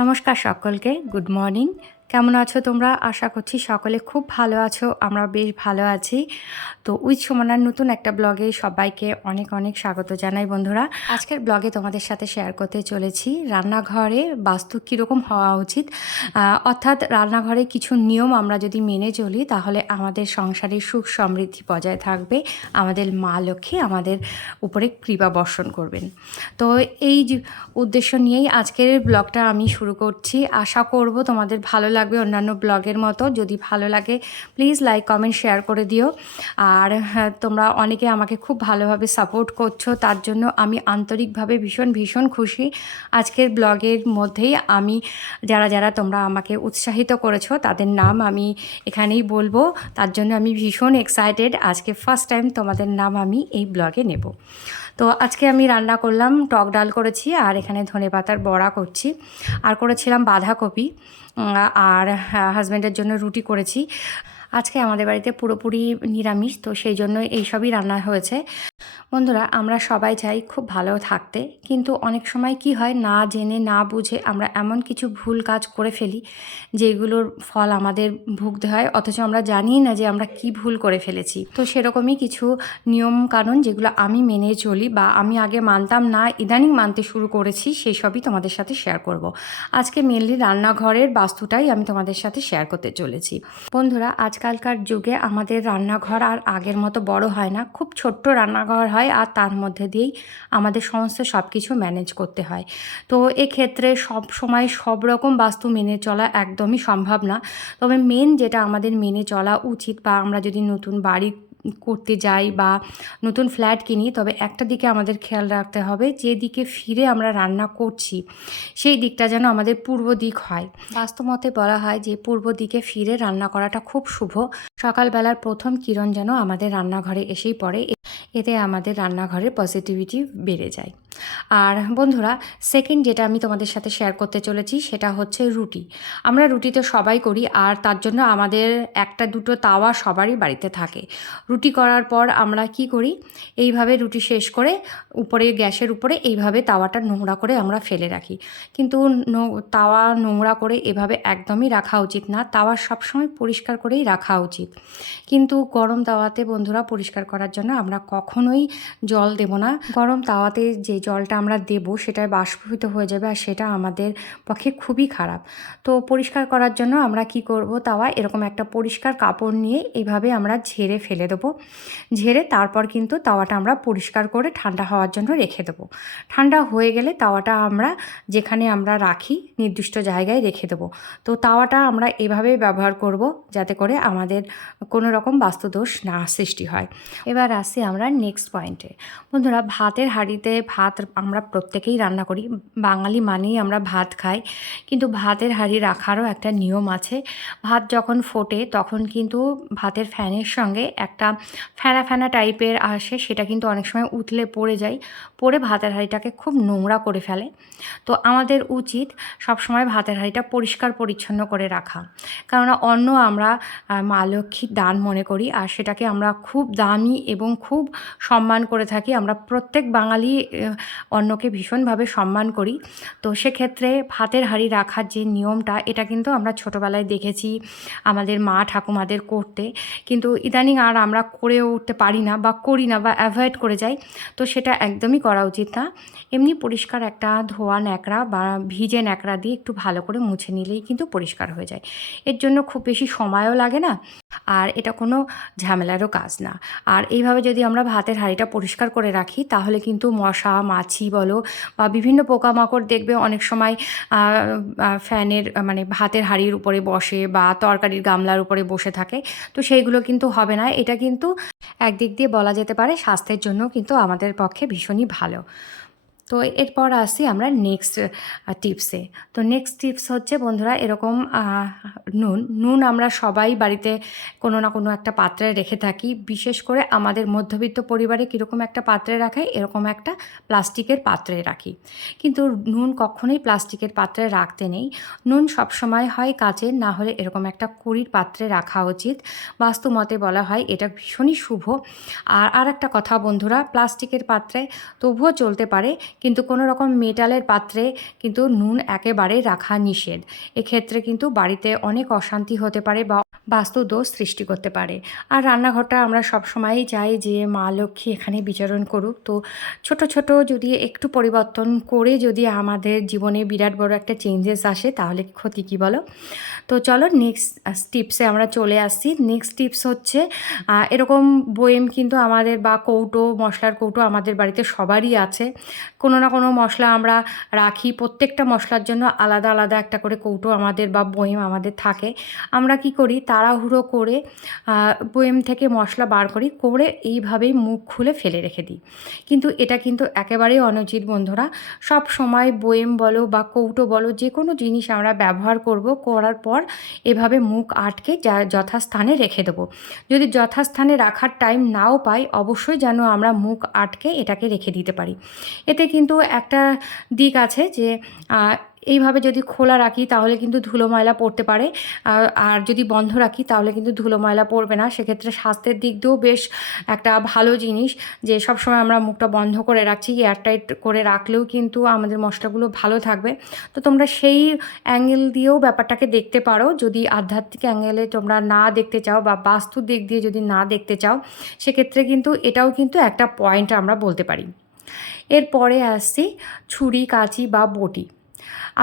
নমস্কার সকলকে good morning. কেমন আছো তোমরা? আশা করছি সকলে খুব ভালো আছো আমরা বেশ ভালো আছি। তো উইথ সমানার নতুন একটা ব্লগে সবাইকে অনেক অনেক স্বাগত জানাই বন্ধুরা। আজকের ব্লগে তোমাদের সাথে শেয়ার করতে চলেছি রান্নাঘরে বাস্তু কীরকম হওয়া উচিত। অর্থাৎ রান্নাঘরে কিছু নিয়ম আমরা যদি মেনে চলি, তাহলে আমাদের সংসারে সুখ সমৃদ্ধি বজায় থাকবে। আমাদের মা লক্ষ্মী আমাদের উপরে কৃপা বর্ষণ করবেন। তো এই উদ্দেশ্য নিয়েই আজকের ব্লগটা আমি শুরু করছি। আশা করব তোমাদের ভালো লাগবে অন্যান্য ব্লগের মতো। যদি ভালো লাগে প্লিজ লাইক কমেন্ট শেয়ার করে দিও। আর হ্যাঁ, তোমরা অনেকে আমাকে খুব ভালোভাবে সাপোর্ট করছ তার জন্য আমি আন্তরিকভাবে ভীষণ ভীষণ খুশি। আজকের ব্লগের মধ্যেই আমি যারা যারা তোমরা আমাকে উৎসাহিত করেছ তাদের নাম আমি এখানেই বলব। তার জন্য আমি ভীষণ এক্সাইটেড আজকে ফার্স্ট টাইম তোমাদের নাম আমি এই ব্লগে নেব। তো আজকে আমি রান্না করলাম টক ডাল করেছি আর এখানে ধনে পাতার বড়া করছি। আর করেছিলাম বাঁধাকপি আর হাজব্যান্ডের জন্য রুটি করেছি। আজকে আমাদের বাড়িতে পুরোপুরি নিরামিষ, তো সেই জন্য এইসবই রান্না হয়েছে। বন্ধুরা, আমরা সবাই চাই খুব ভালো থাকতে। কিন্তু অনেক সময় কি হয়, না জেনে, না বুঝে আমরা এমন কিছু ভুল কাজ করে ফেলি, যেগুলোর ফল আমাদের ভুগতে হয়। অথচ আমরা জানি না যে আমরা কি ভুল করে ফেলেছি। তো সেরকমই কিছু নিয়ম কানুন যেগুলো আমি মেনে চলি বা আমি আগে মানতাম, না ইদানিং মানতে শুরু করেছি সেই সবই তোমাদের সাথে শেয়ার করব। আজকে মেনলি রান্নাঘরের বাস্তুটাই আমি তোমাদের সাথে শেয়ার করতে চলেছি। বন্ধুরা, আজকালকার যুগে আমাদের রান্নাঘর আর আগের মতো বড় হয় না। খুব ছোট্ট রান্নাঘর হয় আর তার মধ্যে দিয়েই আমাদের সমস্ত সব কিছু ম্যানেজ করতে হয়। তো এক্ষেত্রে সব সময় সব রকম বাস্তু মেনে চলা একদমই সম্ভব না। তবে মেন যেটা আমাদের মেনে চলা উচিত বা আমরা যদি নতুন বাড়ি করতে যাই বা নতুন ফ্ল্যাট কিনি, তবে একটা দিকে আমাদের খেয়াল রাখতে হবে যে দিকে ফিরে আমরা রান্না করছি, সেই দিকটা যেন আমাদের পূর্ব দিক হয়। বাস্তবমতে বলা হয় যে পূর্ব দিকে ফিরে রান্না করাটা খুব শুভ। সকালবেলার প্রথম কিরণ যেন আমাদের রান্নাঘরে এসেই পড়ে। এতে আমাদের রান্নাঘরের পজিটিভিটি বেড়ে যায়। আর বন্ধুরা সেকেন্ড যেটা আমি তোমাদের সাথে শেয়ার করতে চলেছি, সেটা হচ্ছে রুটি। আমরা রুটি তো সবাই করি, আর তার জন্য আমাদের একটা দুটো তাওয়া সবারই বাড়িতে থাকে। রুটি করার পর আমরা কি করি? এইভাবে রুটি শেষ করে উপরে, গ্যাসের উপরে এইভাবে তাওয়াটা নোংরা করে আমরা ফেলে রাখি। কিন্তু তাওয়া নোংরা করে এভাবে একদমই রাখা উচিত না। তাওয়া সবসময় পরিষ্কার করেই রাখা উচিত। কিন্তু গরম তাওয়াতে বন্ধুরা পরিষ্কার করার জন্য আমরা কখনোই জল দেব না। গরম তাওয়াতে যে জলটা আমরা দেব সেটা বাষ্পীভূত হয়ে যাবে আর সেটা আমাদের পক্ষে খুবই খারাপ। তো পরিষ্কার করার জন্য আমরা কি করব তাওয়া? এরকম একটা পরিষ্কার কাপড় নিয়ে এইভাবে আমরা ঝেড়ে ফেলে দেবো। ঝেড়ে তারপর কিন্তু তাওয়াটা আমরা পরিষ্কার করে ঠান্ডা হওয়ার জন্য রেখে দেবো। ঠান্ডা হয়ে গেলে তাওয়াটা আমরা যেখানে আমরা রাখি নির্দিষ্ট জায়গায় রেখে দেবো। তো তাওয়াটা আমরা এভাবে ব্যবহার করব যাতে করে আমাদের কোনো রকম বাস্তুদোষ না সৃষ্টি হয়। এবার আসি আমরা নেক্সট পয়েন্টে বন্ধুরা, ভাতের হাঁড়িতে ভাত আমরা প্রত্যেকেই রান্না করি। বাঙালি মানেই আমরা ভাত খাই। কিন্তু ভাতের হাঁড়ি রাখারও একটা নিয়ম আছে। ভাত যখন ফোটে তখন কিন্তু ভাতের ফ্যানের সঙ্গে একটা ফ্যানা ফ্যানা টাইপের আসে, সেটা কিন্তু অনেক সময় উতলে পড়ে যায়। পড়ে ভাতের হাঁড়িটাকে খুব নোংরা করে ফেলে। তো আমাদের উচিত সবসময় ভাতের হাঁড়িটা পরিষ্কার পরিচ্ছন্ন করে রাখা। কেননা অন্য আমরা মা লক্ষ্মীর দান মনে করি আর সেটাকে আমরা খুব দামি এবং খুব সম্মান করে থাকি। আমরা প্রত্যেক বাঙালি আহ, অন্নকে ভীষণভাবে সম্মান করি। তো সেক্ষেত্রে ভাতের হাঁড়ি রাখার যে নিয়মটা এটা কিন্তু আমরা ছোটোবেলায় দেখেছি আমাদের মা ঠাকুমাদের করতে। কিন্তু ইদানিং আর আমরা করে উঠতে পারি না বা করি না বা অ্যাভয়েড করে যাই। তো সেটা একদমই করা উচিত না। এমনি পরিষ্কার একটা ধোয়া ন্যাকড়া বা ভিজে ন্যাকড়া দিয়ে একটু ভালো করে মুছে নিলেই কিন্তু পরিষ্কার হয়ে যায়। এর জন্য খুব বেশি সময়ও লাগে না। আর এটা কোনো ঝামেলারও কাজ না। আর এইভাবে যদি আমরা ভাতের হাঁড়িটা পরিষ্কার করে রাখি তাহলে কিন্তু মশা মাছি বলো বা বিভিন্ন পোকামাকড় দেখবে অনেক সময় ফ্যানের মানে ভাতের হাড়ির উপরে বসে বা তরকারির গামলার উপরে বসে থাকে। তো সেইগুলো কিন্তু হবে না। এটা কিন্তু একদিক দিয়ে বলা যেতে পারে স্বাস্থ্যের জন্য কিন্তু আমাদের পক্ষে ভীষণই ভালো। তো এরপর আসি আমরা নেক্সট টিপসে তো নেক্সট টিপস হচ্ছে বন্ধুরা এরকম নুন নুন আমরা সবাই বাড়িতে কোনো না কোনো একটা পাত্রে রেখে থাকি। বিশেষ করে আমাদের মধ্যবিত্ত পরিবারে কীরকম একটা পাত্রে রাখে, এরকম একটা প্লাস্টিকের পাত্রে রাখি। কিন্তু নুন কখনোই প্লাস্টিকের পাত্রে রাখতে নেই। নুন সবসময় হয় কাচের, না হলে এরকম একটা কুড়ির পাত্রে রাখা উচিত। বাস্তু মতে বলা হয় এটা ভীষণই শুভ। আর আর একটা কথা বন্ধুরা, প্লাস্টিকের পাত্রে তবুও চলতে পারে কিন্তু কোনো রকম মেটালের পাত্রে কিন্তু নুন একেবারে রাখা নিষেধ। এক্ষেত্রে কিন্তু বাড়িতে অনেক অশান্তি হতে পারে বা বাস্তু দোষ সৃষ্টি করতে পারে। আর রান্নাঘরটা আমরা সবসময়ই চাই যে মা লক্ষ্মী এখানে বিচরণ করুক। তো ছোট ছোট যদি একটু পরিবর্তন করে যদি আমাদের জীবনে বিরাট বড় একটা চেঞ্জেস আসে, তাহলে ক্ষতি কী বলো? তো চলো নেক্সট টিপসে আমরা চলে আসছি নেক্সট টিপস হচ্ছে এরকম বয়েম কিন্তু আমাদের বা কৌটো, মশলার কৌটো আমাদের বাড়িতে সবারই আছে। কোনো না কোনো মশলা আমরা রাখি। প্রত্যেকটা মশলার জন্য আলাদা আলাদা একটা করে কৌটো আমাদের বা বয়েম আমাদের থাকে। আমরা কি করি? তাড়াহুড়ো করে বয়েম থেকে মশলা বার করি, করে এইভাবেই মুখ খুলে ফেলে রেখে দিই। কিন্তু এটা কিন্তু একেবারেই অনুচিত বন্ধুরা। সব সময় বয়েম বলো বা কৌটো বলো যে কোনো জিনিস আমরা ব্যবহার করব, করার পর এভাবে মুখ আটকে যা, যথাস্থানে রেখে দেবো। যদি যথাস্থানে রাখার টাইম নাও পাই, অবশ্যই যেন আমরা মুখ আটকে এটাকে রেখে দিতে পারি। এতে কিন্তু একটা দিক আছে যে এইভাবে যদি খোলা রাখি তাহলে কিন্তু ধুলো ময়লা পড়তে পারে। আর- যদি বন্ধ রাখি তাহলে কিন্তু ধুলো ময়লা পড়বে না। সেক্ষেত্রে স্বাস্থ্যের দিক দিয়েও বেশ একটা ভালো জিনিস যে, সবসময় আমরা মুখটা বন্ধ করে রাখছি এয়ারটাইট করে রাখলেও কিন্তু আমাদের মশলাগুলো ভালো থাকবে। তো তোমরা সেই অ্যাঙ্গেল দিয়েও ব্যাপারটাকে দেখতে পারো। যদি আধ্যাত্মিক অ্যাঙ্গেলে তোমরা না দেখতে চাও বা বাস্তুর দিক দিয়ে যদি না দেখতে চাও, সেক্ষেত্রে কিন্তু এটাও কিন্তু একটা পয়েন্ট আমরা বলতে পারি। এরপরে আসছি ছুরি কাঁচি বা বটি।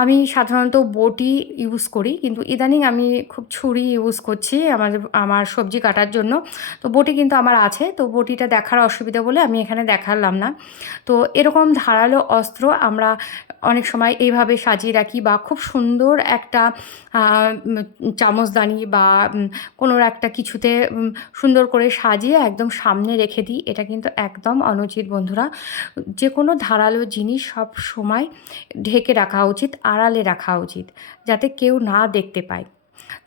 আমি সাধারণত বটি ইউজ করি, কিন্তু ইদানিং আমি খুব ছুরি ইউজ করছি আমার আমার সবজি কাটার জন্য। তো বটি কিন্তু আমার আছে, তো বটিটা দেখার অসুবিধা বলে আমি এখানে দেখালাম না। তো এরকম ধারালো অস্ত্র আমরা অনেক সময় এইভাবে সাজিয়ে রাখি বা খুব সুন্দর একটা চামচদানি বা কোনো একটা কিছুতে সুন্দর করে সাজিয়ে একদম সামনে রেখে দিই, এটা কিন্তু একদম অনুচিত বন্ধুরা। যে কোনো ধারালো জিনিস সব সময় ঢেকে রাখা উচিত। আড়ালে রাখা উচিত যাতে কেউ না দেখতে পায়।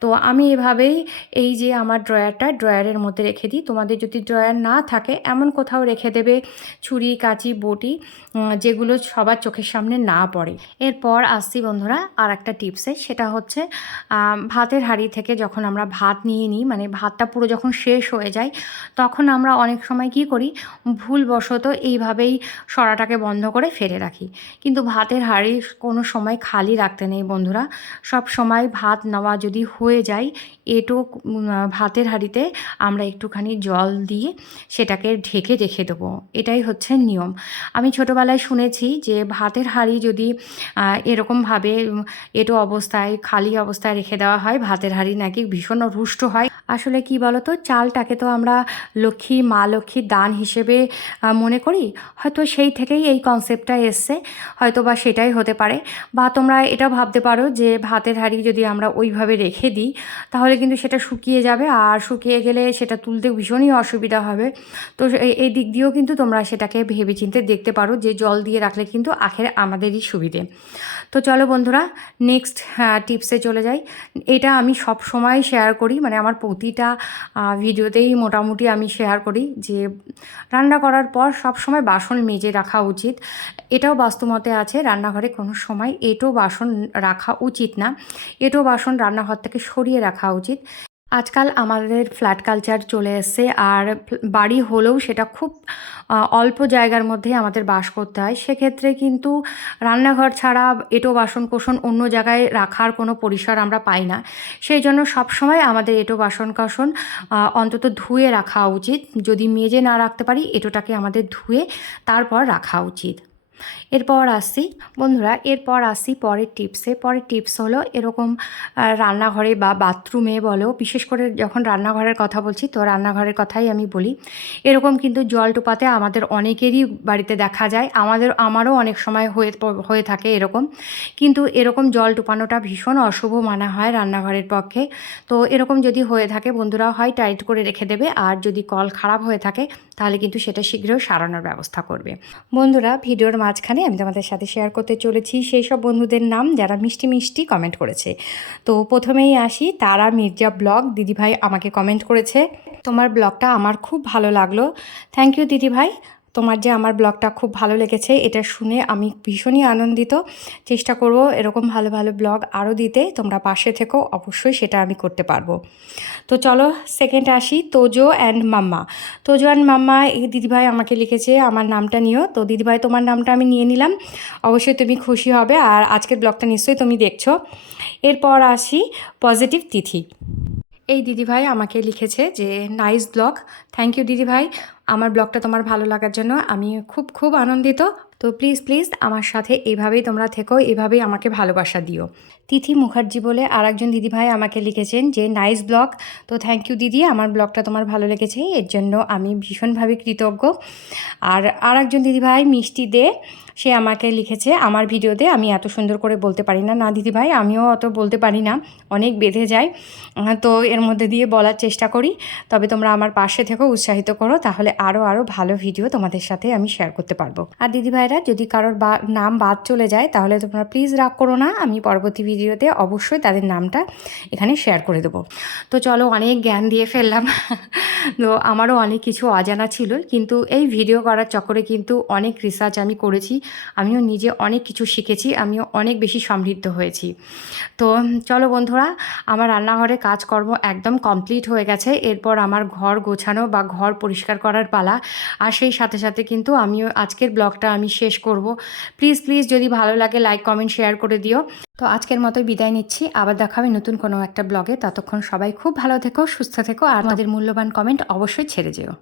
তো আমি এভাবেই এই যে আমার ড্রয়ারটা ড্রয়ারের মধ্যে রেখে দিই। তোমাদের যদি ড্রয়ার না থাকে, এমন কোথাও রেখে দেবে, ছুরি, কাঁচি, বটি যেগুলো সবার চোখের সামনে না পড়ে। এরপর আসছি বন্ধুরা আর একটা টিপসে, সেটা হচ্ছে ভাতের হাঁড়ি থেকে যখন আমরা ভাত নিয়ে নিই মানে ভাতটা পুরো যখন শেষ হয়ে যায়, তখন আমরা অনেক সময় কি করি, ভুলবশত এইভাবেই সরাটাকে বন্ধ করে ফেলে রাখি। কিন্তু ভাতের হাঁড়ি কোনো সময় খালি রাখতে নেই বন্ধুরা। সব সময় ভাত নেওয়া যদি হয়ে যায়। এটো ভাতের হাঁড়িতে আমরা একটুখানি জল দিয়ে সেটাকে ঢেকে রেখে দেবো। এটাই হচ্ছে নিয়ম। আমি ছোটোবেলায় শুনেছি যে ভাতের হাঁড়ি যদি এরকমভাবে এটু অবস্থায়, খালি অবস্থায় রেখে দেওয়া হয়, ভাতের হাঁড়ি নাকি ভীষণ রুষ্ট হয়। আসলে কি বলতো? চালটাকে তো আমরা লক্ষ্মী, মা লক্ষ্মীর দান হিসেবে মনে করি। হয়তো সেই থেকেই এই কনসেপ্টটা এসছে। হয়তো বা সেটাই হতে পারে। বা তোমরা এটা ভাবতে পারো যে, ভাতের হাঁড়ি যদি আমরা ওইভাবে রেখে দিই, তাহলে কিন্তু সেটা শুকিয়ে যাবে। আর শুকিয়ে গেলে সেটা তুলতে ভীষণই অসুবিধা হবে। তো এই- দিক দিয়েও কিন্তু তোমরা সেটাকে ভেবেচিন্তে দেখতে পারো যে, জল দিয়ে রাখলে কিন্তু আখের আমাদেরই সুবিধে। তো চলো বন্ধুরা নেক্সট টিপসে চলে যাই। এটা আমি সব সময় শেয়ার করি। মানে আমার প্রতিটা ভিডিওতেই মোটামুটি আমি শেয়ার করি যে, রান্না করার পর সব সময় বাসন মেজে রাখা উচিত। এটাও বাস্তুমতে আছে, রান্নাঘরে কোনো সময় এটো বাসন রাখা উচিত না। এটো বাসন রান্নাঘর থেকে সরিয়ে রাখা উচিত। আজকাল আমাদের ফ্ল্যাট কালচার চলে এসছে আর বাড়ি হলেও সেটা খুব অল্প জায়গার মধ্যে আমাদের বাস করতে হয়। সেক্ষেত্রে কিন্তু রান্নাঘর ছাড়া এটো বাসন অন্য জায়গায় রাখার কোনো পরিসর আমরা পাই না। সেই জন্য সবসময় আমাদের এটো বাসন অন্তত ধুয়ে রাখা উচিত। যদি মেজে না রাখতে পারি, এটোটাকে আমাদের ধুয়ে তারপর রাখা উচিত। এরপর আসছি বন্ধুরা, এরপর আসি পরের টিপসে পরের টিপস হলো এরকম রান্নাঘরে বা বাথরুমে বলো, বিশেষ করে যখন রান্নাঘরের কথা বলছি, তো রান্নাঘরের কথাই আমি বলি। এরকম কিন্তু জল টোপাতে আমাদের অনেকেরই বাড়িতে দেখা যায়, আমাদের, আমারও অনেক সময় হয়ে হয়ে থাকে এরকম। কিন্তু এরকম জল টোপানোটা ভীষণ অশুভ মানা হয় রান্নাঘরের পক্ষে। তো এরকম যদি হয়ে থাকে, বন্ধুরা, হয় টাইট করে রেখে দেবে। আর যদি কল খারাপ হয়ে থাকে তাহলে কিন্তু সেটা শীঘ্রই সারানোর ব্যবস্থা করবে। বন্ধুরা, ভিডিওর মাঝখানে আমি তোমাদের সাথে শেয়ার করতে চলেছি সেই সব বন্ধুদের নাম যারা মিষ্টি মিষ্টি কমেন্ট করেছে। তো প্রথমেই আসি, তারা মির্জা ব্লগ। দিদিভাই আমাকে কমেন্ট করেছে। তোমার ব্লগটা আমার খুব ভালো লাগল। থ্যাংক ইউ দিদিভাই। তোমার যে আমার ব্লগটা খুব ভালো লেগেছে, এটা শুনে আমি ভীষণই আনন্দিত। চেষ্টা করব এরকম ভালো ভালো ব্লগ আরও দিতে। তোমরা পাশে থেকো, অবশ্যই সেটা আমি করতে পারব। তো চলো সেকেন্ড আসি, Tojo and mamma. Tojo and mamma, এই দিদিভাই আমাকে লিখেছে, আমার নামটা নিও। তো দিদিভাই, তোমার নামটা আমি নিয়ে নিলাম। অবশ্যই তুমি খুশি হবে। আর আজকের ব্লগটা নিশ্চয়ই তুমি দেখছ। এরপর আসি পজিটিভ তিথি। এই দিদিভাই আমাকে লিখেছে যে, নাইস ব্লগ। থ্যাংক ইউ দিদিভাই আমার ব্লগটা তোমার ভালো লাগার জন্য আমি খুব খুব আনন্দিত। তো প্লিজ প্লিজ আমার সাথে এভাবেই তোমরা থেকো, এভাবেই আমাকে ভালোবাসা দিও। তিথি মুখার্জি বলে আর একজন দিদিভাই আমাকে লিখেছেন যে, নাইস ব্লগ। তো থ্যাংক ইউ দিদি, আমার ব্লগটা তোমার ভালো লেগেছে। এর জন্য আমি ভীষণভাবে কৃতজ্ঞ। আর আর একজন দিদিভাই মিষ্টি দে সে আমাকে লিখেছে, আমার ভিডিওতে আমি এত সুন্দর করে বলতে পারি না। না, দিদিভাই, আমিও অত বলতে পারি না। অনেক বেঁধে যায়। তো এর মধ্যে দিয়ে বলার চেষ্টা করি। তবে তোমরা আমার পাশে থেকো, উৎসাহিত করো। তাহলে আরও আরও ভালো ভিডিও তোমাদের সাথে আমি শেয়ার করতে পারব। আর দিদিভাইরা, যদি কারোর নাম বাদ চলে যায়, তাহলে তোমরা প্লিজ রাগ করো না। আমি পরবর্তী ভিডিওতে অবশ্যই তাদের নামটা এখানে শেয়ার করে দেবো। তো চলো, অনেক জ্ঞান দিয়ে ফেললাম। তো আমারও অনেক কিছু অজানা ছিল। কিন্তু এই ভিডিও করার চক্করে কিন্তু অনেক রিসার্চ আমি করেছি। আমিও নিজে অনেক কিছু শিখেছি আমিও অনেক বেশি সমৃদ্ধ হয়েছি। তো চলো বন্ধুরা আমার রান্নাঘরে কাজকর্ম একদম কমপ্লিট হয়ে গেছে এরপর আমার ঘর গোছানো বা ঘর পরিষ্কার করার পালা আর সেই সাথে সাথে কিন্তু আমিও আজকের ব্লগটা আমি শেষ করব। প্লিজ প্লিজ যদি ভালো লাগে লাইক কমেন্ট শেয়ার করে দিও। তো আজকের মতোই বিদায় নিচ্ছি আবার দেখা হবে নতুন কোনো একটা ব্লগে। ততক্ষণ সবাই খুব ভালো থেকো সুস্থ থেকো আর আমাদের মূল্যবান কমেন্ট অবশ্যই ছেড়ে যেও।